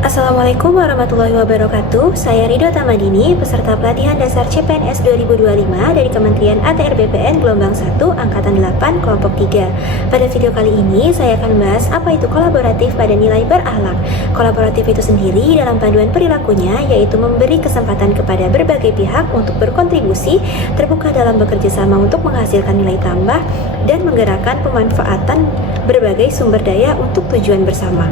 Assalamualaikum warahmatullahi wabarakatuh. Saya Ridho Tamadini, peserta pelatihan dasar CPNS 2025 dari Kementerian ATR BPN Gelombang 1 Angkatan 8 Kelompok 3. Pada video kali ini saya akan membahas apa itu kolaboratif pada nilai berakhlak. Kolaboratif itu sendiri dalam panduan perilakunya yaitu memberi kesempatan kepada berbagai pihak untuk berkontribusi, terbuka dalam bekerja sama untuk menghasilkan nilai tambah dan menggerakkan pemanfaatan berbagai sumber daya untuk tujuan bersama.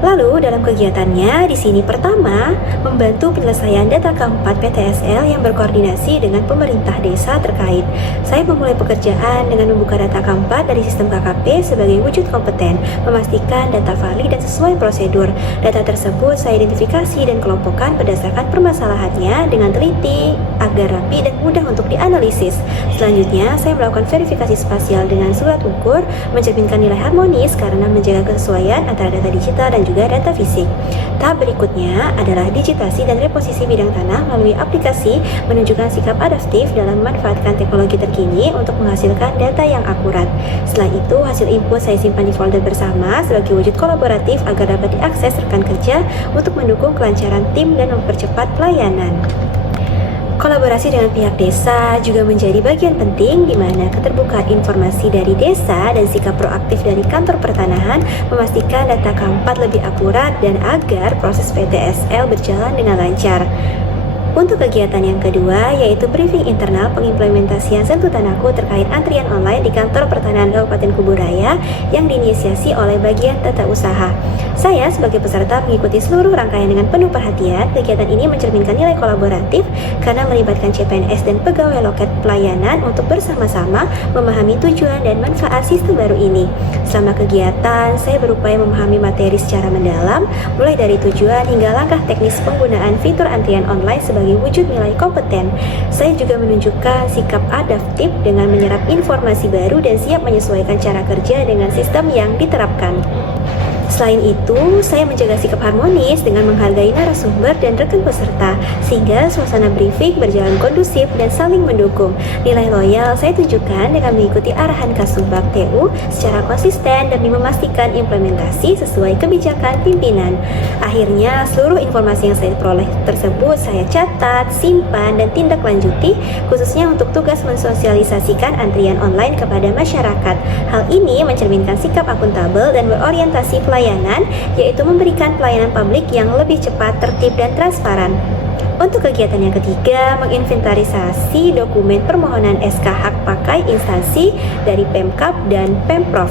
Lalu dalam kegiatannya di sini pertama membantu penyelesaian data keempat PTSL yang berkoordinasi dengan pemerintah desa terkait. Saya memulai pekerjaan dengan membuka data keempat dari sistem KKP sebagai wujud kompeten, memastikan data valid dan sesuai prosedur. Data tersebut saya identifikasi dan kelompokkan berdasarkan permasalahannya dengan teliti agar rapi dan mudah untuk dianalisis. Selanjutnya saya melakukan verifikasi spasial dengan surat ukur, mencerminkan nilai harmonis karena menjaga kesesuaian antara data digital dan juga data fisik. Tahap berikutnya adalah digitasi dan reposisi bidang tanah melalui aplikasi, menunjukkan sikap adaptif dalam memanfaatkan teknologi terkini untuk menghasilkan data yang akurat. Setelah itu, hasil input saya simpan di folder bersama sebagai wujud kolaboratif agar dapat diakses rekan kerja untuk mendukung kelancaran tim dan mempercepat pelayanan. Kolaborasi dengan pihak desa juga menjadi bagian penting di mana keterbukaan informasi dari desa dan sikap proaktif dari kantor pertanahan memastikan data keempat lebih akurat dan agar proses PTSL berjalan dengan lancar. Untuk kegiatan yang kedua yaitu briefing internal pengimplementasian Sentuh Tanahku terkait antrian online di kantor pertanahan Kabupaten Kuburaya yang diinisiasi oleh bagian tata usaha. Saya sebagai peserta mengikuti seluruh rangkaian dengan penuh perhatian. Kegiatan ini mencerminkan nilai kolaboratif karena melibatkan CPNS dan pegawai loket pelayanan untuk bersama-sama memahami tujuan dan manfaat sistem baru ini. Selama kegiatan, saya berupaya memahami materi secara mendalam, mulai dari tujuan hingga langkah teknis penggunaan fitur antrian online sebagai wujud nilai kompeten. Saya juga menunjukkan sikap adaptif dengan menyerap informasi baru dan siap menyesuaikan cara kerja dengan sistem yang diterapkan. Selain itu, saya menjaga sikap harmonis dengan menghargai narasumber dan rekan peserta, sehingga suasana briefing berjalan kondusif dan saling mendukung. Nilai loyal saya tunjukkan dengan mengikuti arahan Kasubag TU secara konsisten demi memastikan implementasi sesuai kebijakan pimpinan. Akhirnya, seluruh informasi yang saya peroleh tersebut saya catat, simpan, dan tindak lanjuti, khususnya untuk tugas mensosialisasikan antrian online kepada masyarakat. Hal ini mencerminkan sikap akuntabel dan berorientasi pelayanan, yaitu memberikan pelayanan publik yang lebih cepat, tertib, dan transparan. Untuk kegiatan yang ketiga, menginventarisasi dokumen permohonan SK hak pakai instansi dari Pemkab dan Pemprov.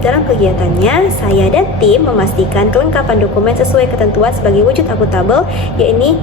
Dalam kegiatannya, saya dan tim memastikan kelengkapan dokumen sesuai ketentuan sebagai wujud akuntabel, yaitu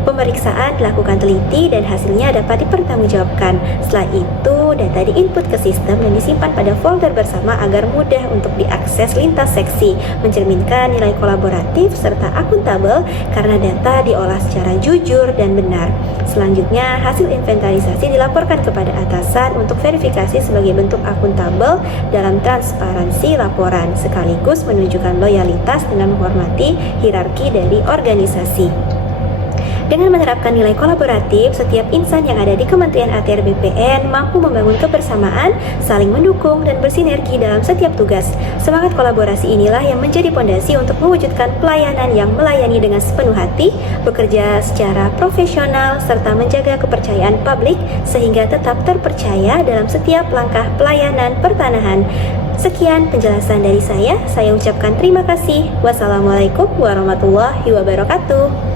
pemeriksaan dilakukan teliti dan hasilnya dapat dipertanggungjawabkan. Setelah itu, data diinput ke sistem dan disimpan pada folder bersama agar mudah untuk diakses lintas seksi, mencerminkan nilai kolaboratif serta akuntabel karena data diolah secara jujur dan benar. Selanjutnya, hasil inventarisasi dilaporkan kepada atasan untuk verifikasi sebagai bentuk akuntabel dalam transparansi laporan, sekaligus menunjukkan loyalitas dengan menghormati hierarki dari organisasi. Dengan menerapkan nilai kolaboratif, setiap insan yang ada di Kementerian ATR BPN mampu membangun kebersamaan, saling mendukung, dan bersinergi dalam setiap tugas. Semangat kolaborasi inilah yang menjadi pondasi untuk mewujudkan pelayanan yang melayani dengan sepenuh hati, bekerja secara profesional, serta menjaga kepercayaan publik sehingga tetap terpercaya dalam setiap langkah pelayanan pertanahan. Sekian penjelasan dari saya ucapkan terima kasih. Wassalamualaikum warahmatullahi wabarakatuh.